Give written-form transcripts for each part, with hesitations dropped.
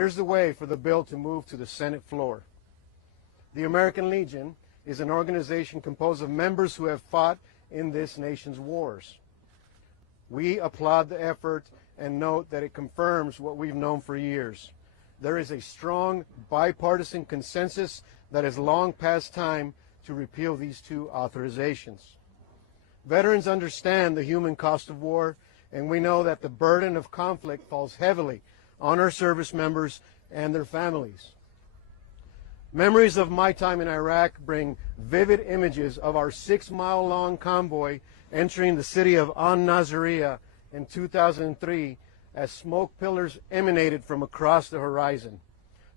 Here's the way for the bill to move to the Senate floor. The American Legion is an organization composed of members who have fought in this nation's wars. We applaud the effort and note that it confirms what we've known for years. There is a strong bipartisan consensus that is long past time to repeal these two authorizations. Veterans understand the human cost of war, and we know that the burden of conflict falls heavily on our service members and their families. Memories of my time in Iraq bring vivid images of our 6-mile-long convoy entering the city of An-Nasiriyah in 2003 as smoke pillars emanated from across the horizon,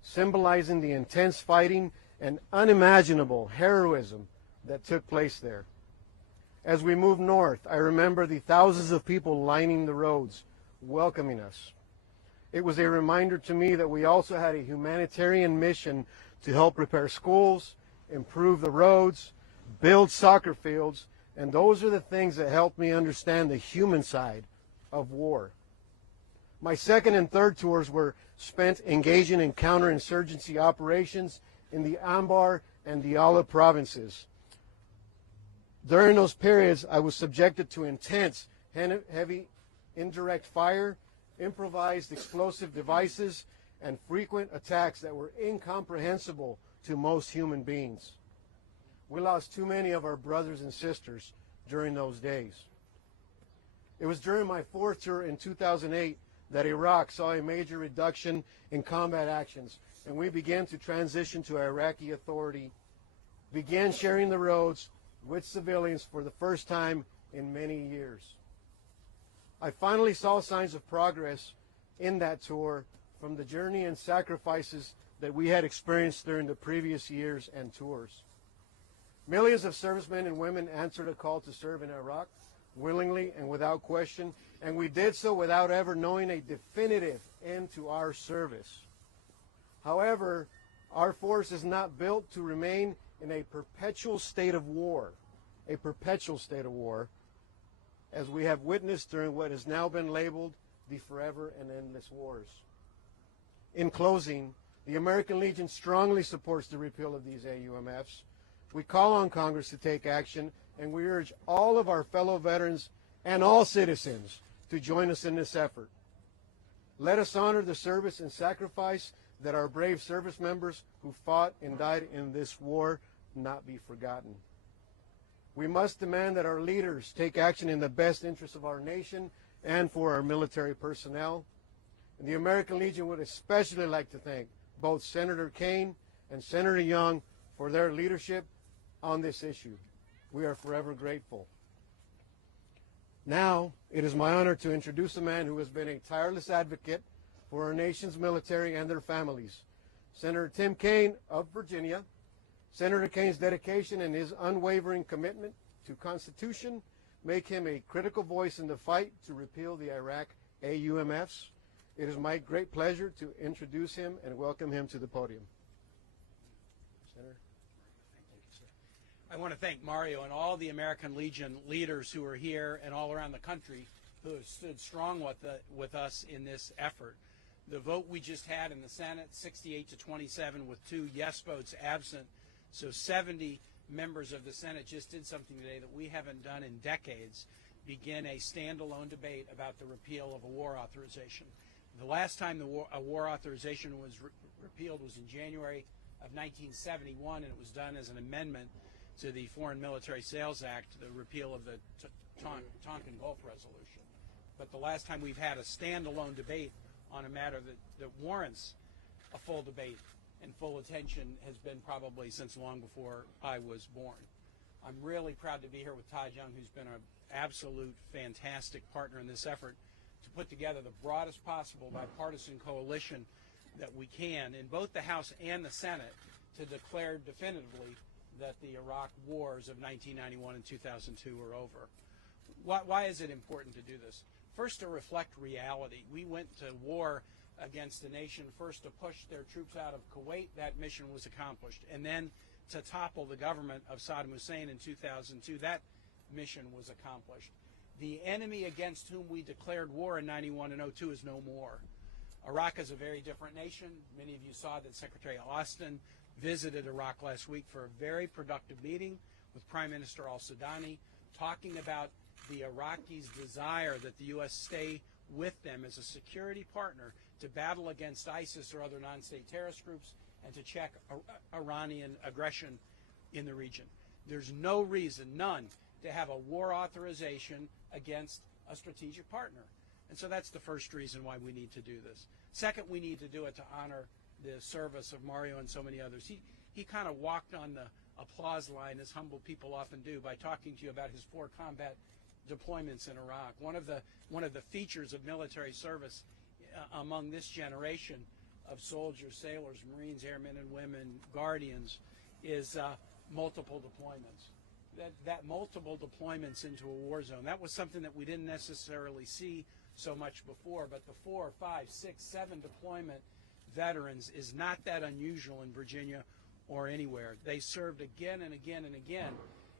symbolizing the intense fighting and unimaginable heroism that took place there. As we moved north, I remember the thousands of people lining the roads, welcoming us. It was a reminder to me that we also had a humanitarian mission to help repair schools, improve the roads, build soccer fields, and those are the things that helped me understand the human side of war. My second and third tours were spent engaging in counterinsurgency operations in the Anbar and Diyala provinces. During those periods, I was subjected to intense, heavy indirect fire, improvised explosive devices, and frequent attacks that were incomprehensible to most human beings. We lost too many of our brothers and sisters during those days. It was during my fourth tour in 2008 that Iraq saw a major reduction in combat actions, and we began to transition to Iraqi authority, began sharing the roads with civilians for the first time in many years. I finally saw signs of progress in that tour from the journey and sacrifices that we had experienced during the previous years and tours. Millions of servicemen and women answered a call to serve in Iraq willingly and without question, and we did so without ever knowing a definitive end to our service. However, our force is not built to remain in a perpetual state of war, as we have witnessed during what has now been labeled the forever and endless wars. In closing, the American Legion strongly supports the repeal of these AUMFs. We call on Congress to take action, and we urge all of our fellow veterans and all citizens to join us in this effort. Let us honor the service and sacrifice that our brave service members who fought and died in this war not be forgotten. We must demand that our leaders take action in the best interest of our nation and for our military personnel. And the American Legion would especially like to thank both Senator Kaine and Senator Young for their leadership on this issue. We are forever grateful. Now, it is my honor to introduce a man who has been a tireless advocate for our nation's military and their families, Senator Tim Kaine of Virginia. Senator Kaine's dedication and his unwavering commitment to Constitution make him a critical voice in the fight to repeal the Iraq AUMFs. It is my great pleasure to introduce him and welcome him to the podium. Senator. Thank you, sir. I want to thank Mario and all the American Legion leaders who are here and all around the country who have stood strong with us in this effort. The vote we just had in the Senate, 68 to 27 with 2 yes votes absent, so 70 members of the Senate just did something today that we haven't done in decades, begin a standalone debate about the repeal of a war authorization. The last time a war authorization was repealed was in January of 1971, and it was done as an amendment to the Foreign Military Sales Act, the repeal of the Tonkin Gulf Resolution. But the last time we've had a standalone debate on a matter that warrants a full debate and full attention has been probably since long before I was born. I'm really proud to be here with Todd Young, who's been an absolute fantastic partner in this effort to put together the broadest possible bipartisan coalition that we can in both the House and the Senate to declare definitively that the Iraq wars of 1991 and 2002 are over. Why is it important to do this? First, to reflect reality. We went to war against a nation first to push their troops out of Kuwait. That mission was accomplished. And then to topple the government of Saddam Hussein in 2002. That mission was accomplished. The enemy against whom we declared war in 91 and 02 is no more. Iraq is a very different nation. Many of you saw that Secretary Austin visited Iraq last week for a very productive meeting with Prime Minister al-Sudani, talking about the Iraqis' desire that the U.S. stay with them as a security partner to battle against ISIS or other non-state terrorist groups and to check Iranian aggression in the region. There's no reason, none, to have a war authorization against a strategic partner. And so that's the first reason why we need to do this. Second, we need to do it to honor the service of Mario and so many others. He kind of walked on the applause line, as humble people often do, by talking to you about his 4 combat deployments in Iraq. One of the features of military service among this generation of soldiers, sailors, Marines, airmen and women, guardians, is multiple deployments. That multiple deployments into a war zone, that was something that we didn't necessarily see so much before, but the 4, 5, 6, 7 deployment veterans is not that unusual in Virginia or anywhere. They served again and again and again,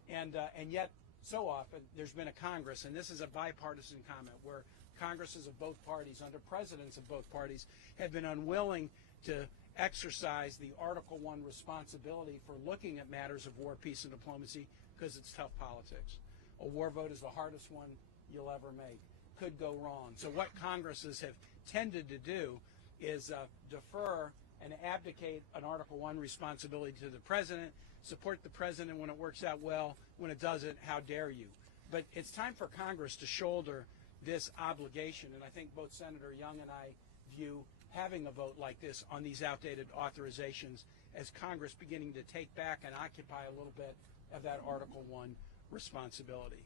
and yet so often there's been a Congress, and this is a bipartisan comment, where Congresses of both parties, under presidents of both parties, have been unwilling to exercise the Article I responsibility for looking at matters of war, peace, and diplomacy, because it's tough politics. A war vote is the hardest one you'll ever make. Could go wrong. So what Congresses have tended to do is defer and abdicate an Article I responsibility to the president, support the president when it works out well. When it doesn't, how dare you? But it's time for Congress to shoulder this obligation, and I think both Senator Young and I view having a vote like this on these outdated authorizations as Congress beginning to take back and occupy a little bit of that Article I responsibility.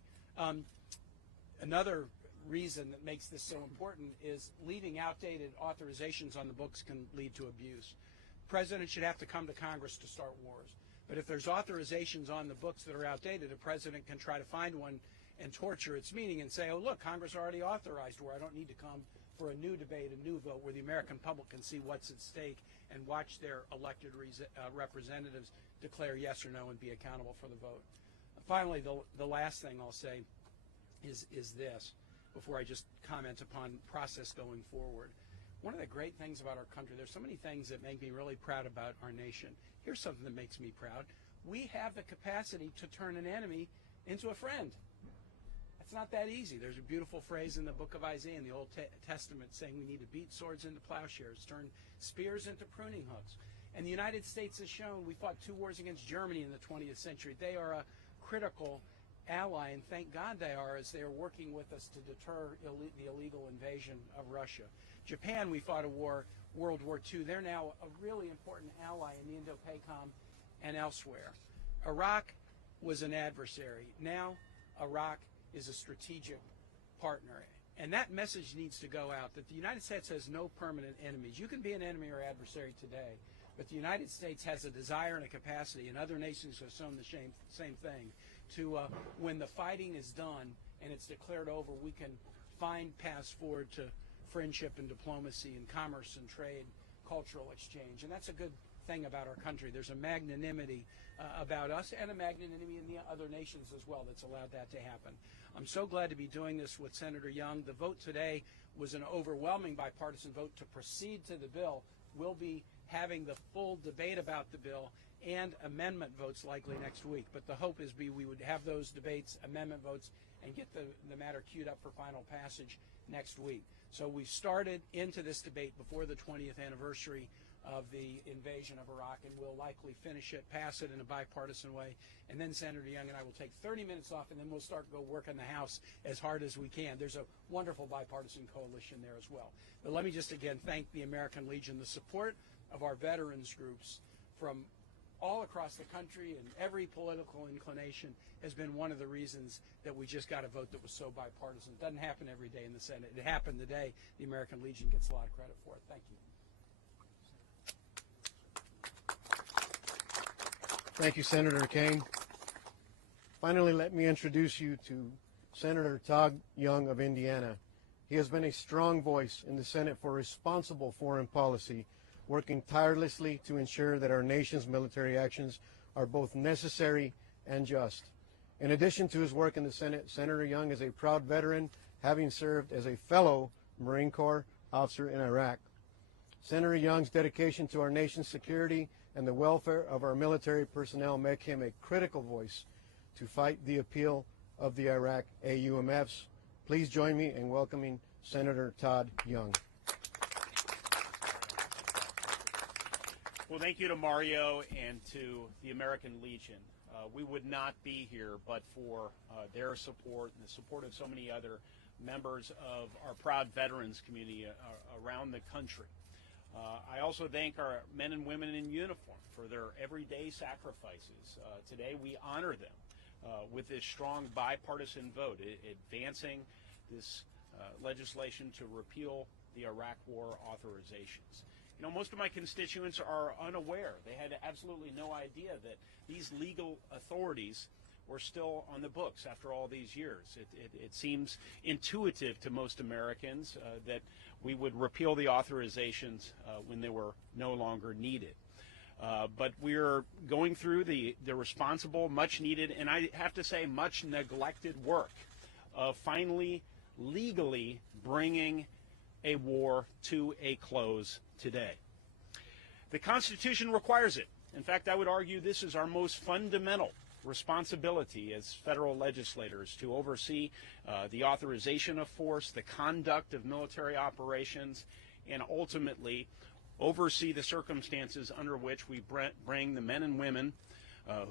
Another reason that makes this so important is leaving outdated authorizations on the books can lead to abuse. The president should have to come to Congress to start wars. But if there's authorizations on the books that are outdated, a president can try to find one and torture its meaning and say, oh, look, Congress already authorized war. I don't need to come for a new debate, a new vote, where the American public can see what's at stake and watch their elected representatives declare yes or no and be accountable for the vote. Finally, the last thing I'll say is this, before I just comment upon process going forward. One of the great things about our country, there's so many things that make me really proud about our nation. Here's something that makes me proud. We have the capacity to turn an enemy into a friend. It's not that easy. There's a beautiful phrase in the book of Isaiah in the Old Testament saying we need to beat swords into plowshares, turn spears into pruning hooks. And the United States has shown, we fought 2 wars against Germany in the 20th century. They are a critical ally, and thank God they are, as they are working with us to deter the illegal invasion of Russia. Japan, we fought a war, World War II. They're now a really important ally in the Indo-PACOM and elsewhere. Iraq was an adversary. Now Iraq is a strategic partner. And that message needs to go out, that the United States has no permanent enemies. You can be an enemy or adversary today, but the United States has a desire and a capacity, and other nations have shown the same thing, to when the fighting is done and it's declared over, we can find paths forward to friendship and diplomacy and commerce and trade, cultural exchange. And that's a good thing about our country. There's a magnanimity about us and a magnanimity in the other nations as well that's allowed that to happen. I'm so glad to be doing this with Senator Young. The vote today was an overwhelming bipartisan vote to proceed to the bill. We'll be having the full debate about the bill and amendment votes likely next week. But the hope is we would have those debates, amendment votes, and get the matter queued up for final passage next week. So we've started into this debate before the 20th anniversary of the invasion of Iraq, and we'll likely finish it, pass it in a bipartisan way, and then Senator Young and I will take 30 minutes off, and then we'll start to go work in the House as hard as we can. There's a wonderful bipartisan coalition there as well. But let me just again thank the American Legion, the support of our veterans groups from all across the country and every political inclination has been one of the reasons that we just got a vote that was so bipartisan. It doesn't happen every day in the Senate. It happened today. The American Legion gets a lot of credit for it. Thank you. Thank you, Senator Kaine. Finally, let me introduce you to Senator Todd Young of Indiana. He has been a strong voice in the Senate for responsible foreign policy, working tirelessly to ensure that our nation's military actions are both necessary and just. In addition to his work in the Senate, Senator Young is a proud veteran, having served as a fellow Marine Corps officer in Iraq. Senator Young's dedication to our nation's security and the welfare of our military personnel make him a critical voice to fight the appeal of the Iraq AUMFs. Please join me in welcoming Senator Todd Young. Well, thank you to Mario and to the American Legion. We would not be here but for their support and the support of so many other members of our proud veterans community around the country. I also thank our men and women in uniform for their everyday sacrifices. Today we honor them with this strong bipartisan vote, advancing this legislation to repeal the Iraq War authorizations. You know, most of my constituents are unaware. They had absolutely no idea that these legal authorities were still on the books after all these years. It seems intuitive to most Americans that we would repeal the authorizations when they were no longer needed. But we're going through the responsible, much needed, and I have to say much neglected work of finally legally bringing a war to a close today. The Constitution requires it. In fact, I would argue this is our most fundamental responsibility as federal legislators, to oversee the authorization of force, the conduct of military operations, and ultimately oversee the circumstances under which we bring the men and women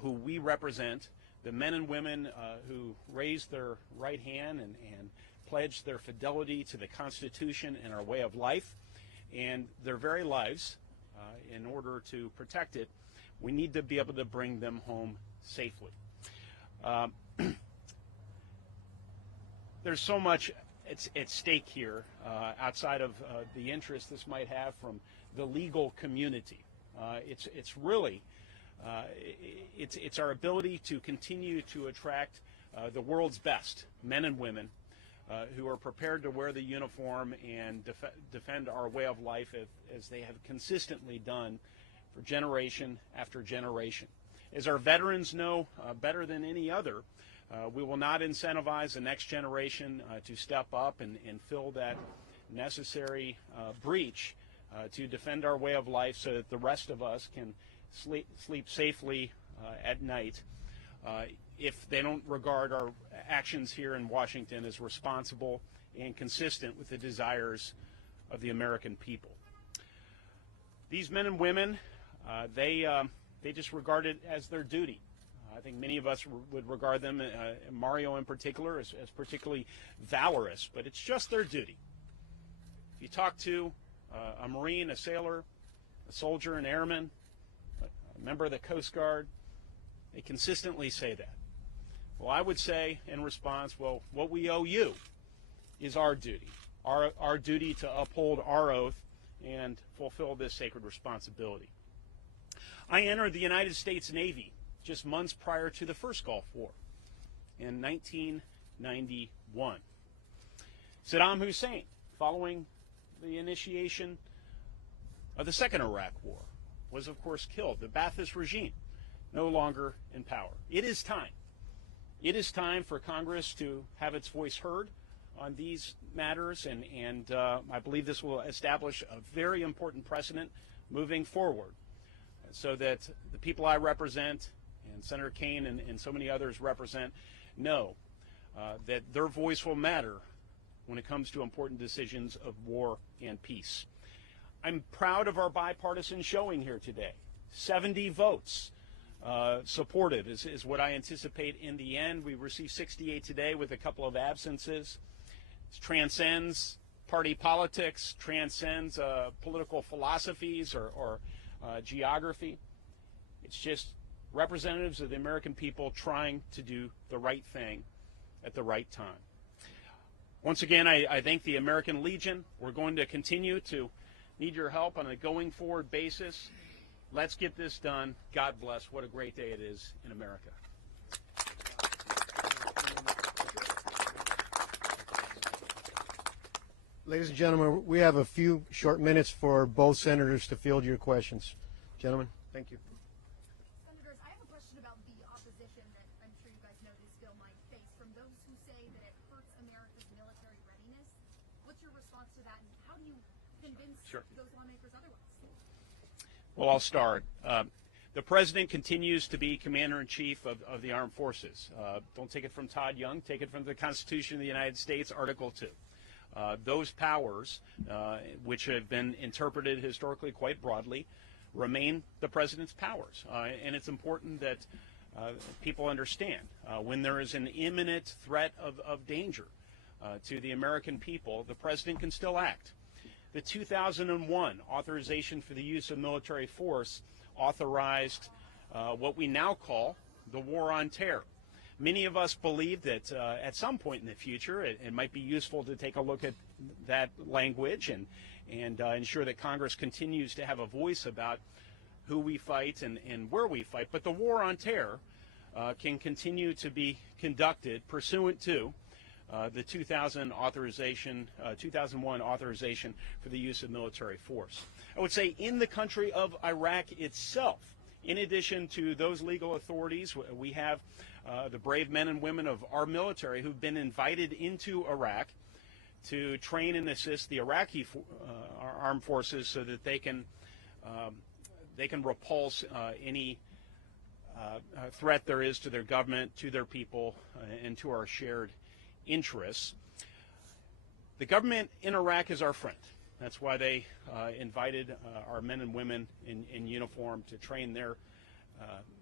who we represent, the men and women who raised their right hand and pledged their fidelity to the Constitution and our way of life and their very lives in order to protect it. We need to be able to bring them home safely. There's so much at stake here outside of the interest this might have from the legal community. It's really it's our ability to continue to attract the world's best men and women who are prepared to wear the uniform and defend our way of life as they have consistently done for generation after generation. As our veterans know better than any other, we will not incentivize the next generation to step up and fill that necessary breach to defend our way of life so that the rest of us can sleep safely at night if they don't regard our actions here in Washington as responsible and consistent with the desires of the American people. These men and women, they just regard it as their duty. I think many of us would regard them, Mario in particular, as particularly valorous, but it's just their duty. If you talk to a Marine, a sailor, a soldier, an airman, a member of the Coast Guard, they consistently say that. Well, I would say in response, well, what we owe you is our duty, our duty to uphold our oath and fulfill this sacred responsibility. I entered the United States Navy just months prior to the first Gulf War in 1991. Saddam Hussein, following the initiation of the Second Iraq War, was of course killed. The Ba'athist regime no longer in power. It is time. It is time for Congress to have its voice heard on these matters, and I believe this will establish a very important precedent moving forward so that the people I represent and Senator Kaine and so many others represent know that their voice will matter when it comes to important decisions of war and peace. I'm proud of our bipartisan showing here today. 70 votes supported is what I anticipate in the end. We received 68 today with a couple of absences. It transcends party politics, transcends political philosophies or geography. It's just representatives of the American people trying to do the right thing at the right time. Once again, I thank the American Legion. We're going to continue to need your help on a going forward basis. Let's get this done. God bless. What a great day it is in America. Ladies and gentlemen, we have a few short minutes for both senators to field your questions. Gentlemen, thank you. Senators, I have a question about the opposition that I'm sure you guys know this bill might face from those who say that it hurts America's military readiness. What's your response to that, and how do you convince those lawmakers otherwise? Well, I'll start. The president continues to be commander-in-chief of the armed forces. Don't take it from Todd Young. Take it from the Constitution of the United States, Article 2. Those powers, which have been interpreted historically quite broadly, remain the president's powers. And it's important that people understand when there is an imminent threat of danger to the American people, the president can still act. The 2001 authorization for the use of military force authorized what we now call the war on terror. Many of us believe that at some point in the future it might be useful to take a look at that language and ensure that Congress continues to have a voice about who we fight and where we fight. But the war on terror can continue to be conducted pursuant to the 2001 authorization for the use of military force. I would say in the country of Iraq itself, in addition to those legal authorities, we have the brave men and women of our military who've been invited into Iraq to train and assist the Iraqi armed forces so that they can repulse any threat there is to their government, to their people, and to our shared interests. The government in Iraq is our friend. That's why they invited our men and women in uniform to train their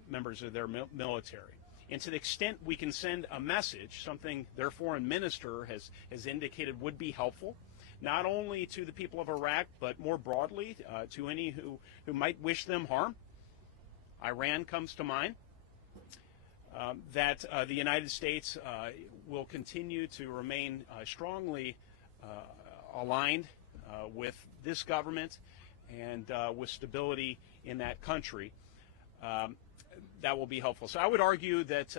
members of their military. And to the extent we can send a message, something their foreign minister has indicated would be helpful, not only to the people of Iraq, but more broadly to any who might wish them harm. Iran comes to mind. That the United States will continue to remain strongly aligned with this government and with stability in that country. That will be helpful. So I would argue that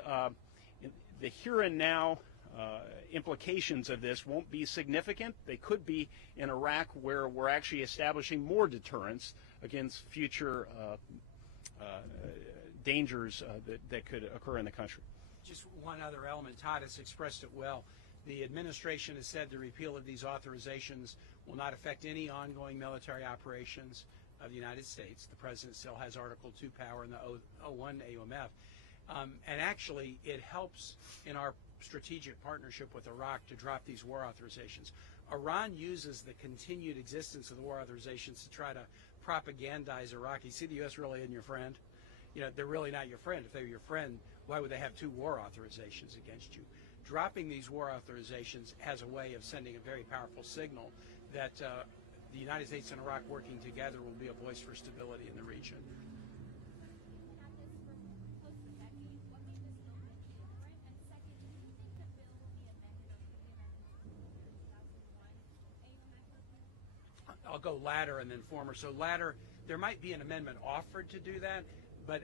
the here and now implications of this won't be significant. They could be in Iraq, where we're actually establishing more deterrence against future dangers that could occur in the country. Just one other element. Todd has expressed it well. The administration has said the repeal of these authorizations will not affect any ongoing military operations of the United States. The president still has Article 2 power in the 01 AUMF. And actually, it helps in our strategic partnership with Iraq to drop these war authorizations. Iran uses the continued existence of the war authorizations to try to propagandize Iraq. You see, the U.S. really isn't your friend. You know, they're really not your friend. If they were your friend, why would they have 2 war authorizations against you? Dropping these war authorizations has a way of sending a very powerful signal that the United States and Iraq working together will be a voice for stability in the region. I'll go latter and then former. So latter, there might be an amendment offered to do that, but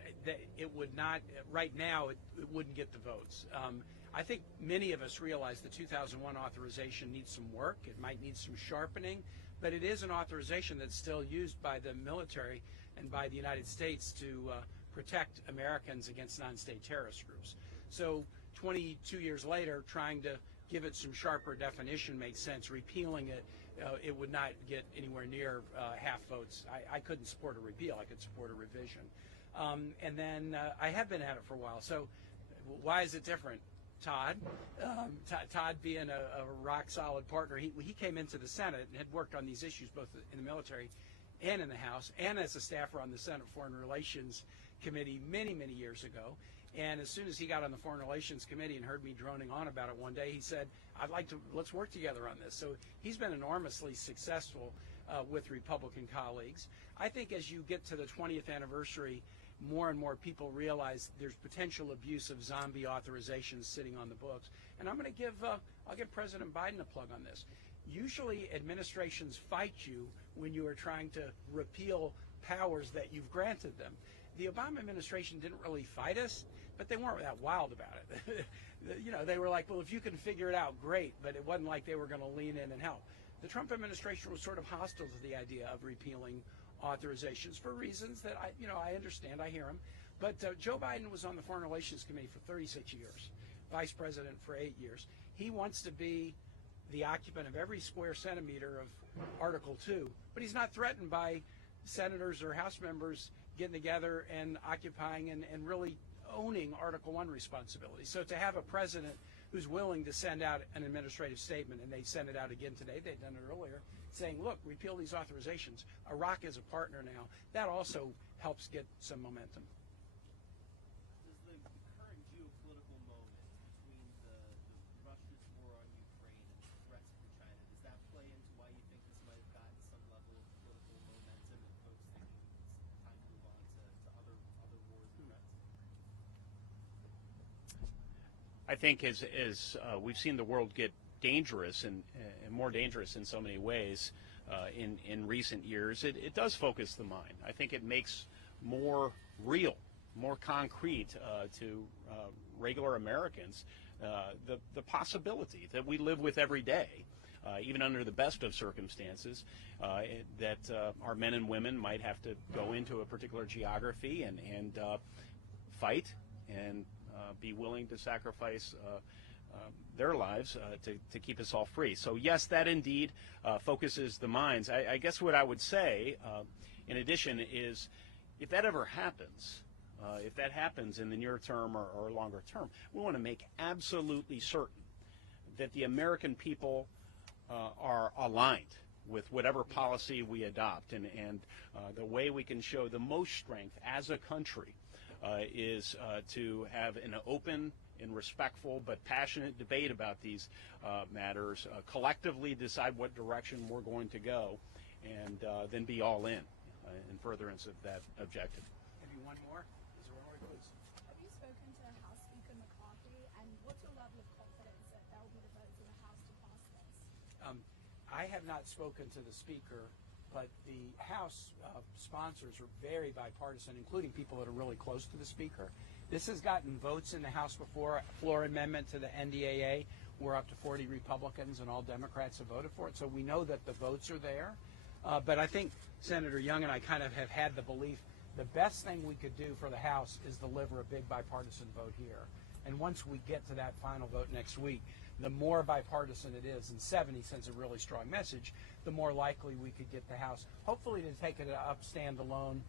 it would not, right now, it wouldn't get the votes. I think many of us realize the 2001 authorization needs some work. It might need some sharpening, but it is an authorization that's still used by the military and by the United States to protect Americans against non-state terrorist groups. So 22 years later, trying to give it some sharper definition makes sense. Repealing it, it would not get anywhere near half votes. I couldn't support a repeal. I could support a revision. And then I have been at it for a while. So why is it different? Todd, Todd being a rock-solid partner, he came into the Senate and had worked on these issues both in the military and in the House, and as a staffer on the Senate Foreign Relations Committee many, many years ago. And as soon as he got on the Foreign Relations Committee and heard me droning on about it one day, he said, let's work together on this. So he's been enormously successful with Republican colleagues. I think as you get to the 20th anniversary, more and more people realize there's potential abuse of zombie authorizations sitting on the books. And I'm going to I'll give President Biden a plug on this. Usually administrations fight you when you are trying to repeal powers that you've granted them. The Obama administration didn't really fight us, but they weren't that wild about it. You know, they were like, well, if you can figure it out, great, but it wasn't like they were going to lean in and help. The Trump administration was sort of hostile to the idea of repealing authorizations for reasons that I understand, I hear them. But Joe Biden was on the Foreign Relations Committee for 36 years, vice president for 8 years. He wants to be the occupant of every square centimeter of Article 2, but he's not threatened by senators or House members getting together and occupying and really owning Article 1 responsibility. So to have a president who's willing to send out an administrative statement, and they sent it out again today, they'd done it earlier, saying, look, repeal these authorizations. Iraq is a partner now. That also helps get some momentum. Does the current geopolitical moment between Russia's war on Ukraine and the threats from China, does that play into why you think this might have gotten some level of political momentum and folks thinking it's time to move on to other wars and threats? I think as we've seen the world get dangerous and more dangerous in so many ways in recent years, it does focus the mind. I think it makes more real, more concrete to regular Americans the possibility that we live with every day, even under the best of circumstances, that our men and women might have to go into a particular geography and fight and be willing to sacrifice their lives to keep us all free. So yes, that indeed focuses the minds. I guess what I would say, in addition, is if that ever happens, if that happens in the near term or longer term, we want to make absolutely certain that the American people are aligned with whatever policy we adopt, and the way we can show the most strength as a country is to have an open and respectful but passionate debate about these matters, collectively decide what direction we're going to go, and then be all in furtherance of that objective. Maybe one more? Is there one more, please? Have you spoken to House Speaker McCarthy, and what's your level of confidence that there will be the votes in the House to pass this? I have not spoken to the Speaker, but the House sponsors are very bipartisan, including people that are really close to the Speaker. This has gotten votes in the House before. A floor amendment to the NDAA, where up to 40 Republicans and all Democrats have voted for it. So we know that the votes are there. But I think Senator Young and I kind of have had the belief the best thing we could do for the House is deliver a big bipartisan vote here. And once we get to that final vote next week, the more bipartisan it is, and 70 sends a really strong message, the more likely we could get the House, hopefully to take it up standalone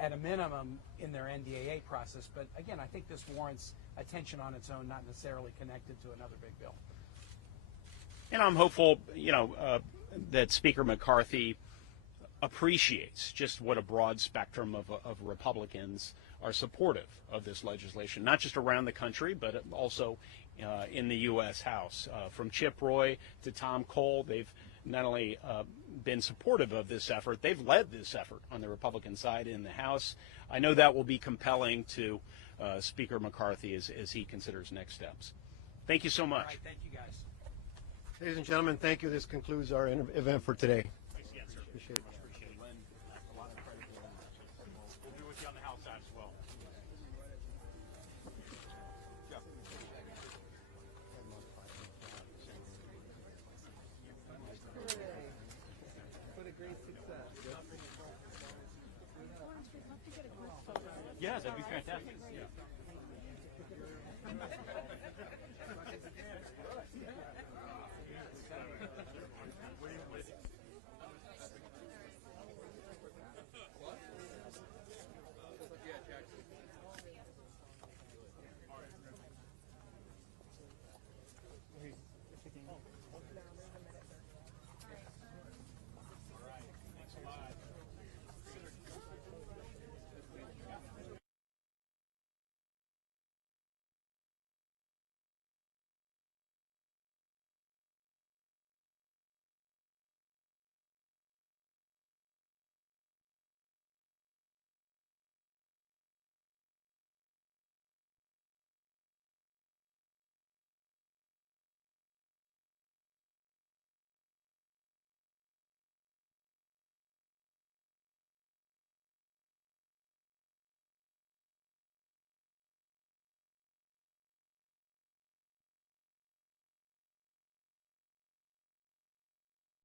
at a minimum in their NDAA process. But again, I think this warrants attention on its own, not necessarily connected to another big bill. And I'm hopeful, that Speaker McCarthy appreciates just what a broad spectrum of Republicans are supportive of this legislation, not just around the country, but also in the U.S. House. From Chip Roy to Tom Cole, they've not only been supportive of this effort, they've led this effort on the Republican side in the House. I know that will be compelling to Speaker McCarthy as he considers next steps. Thank you so much. All right, thank you guys. Ladies and gentlemen, thank you. This concludes our event for today. Thanks again, sir. Appreciate it. Much appreciated. Len, a lot of credit to Len. We'll be with you on the House side as well. What a great success. Yeah, that'd be fantastic. Yeah.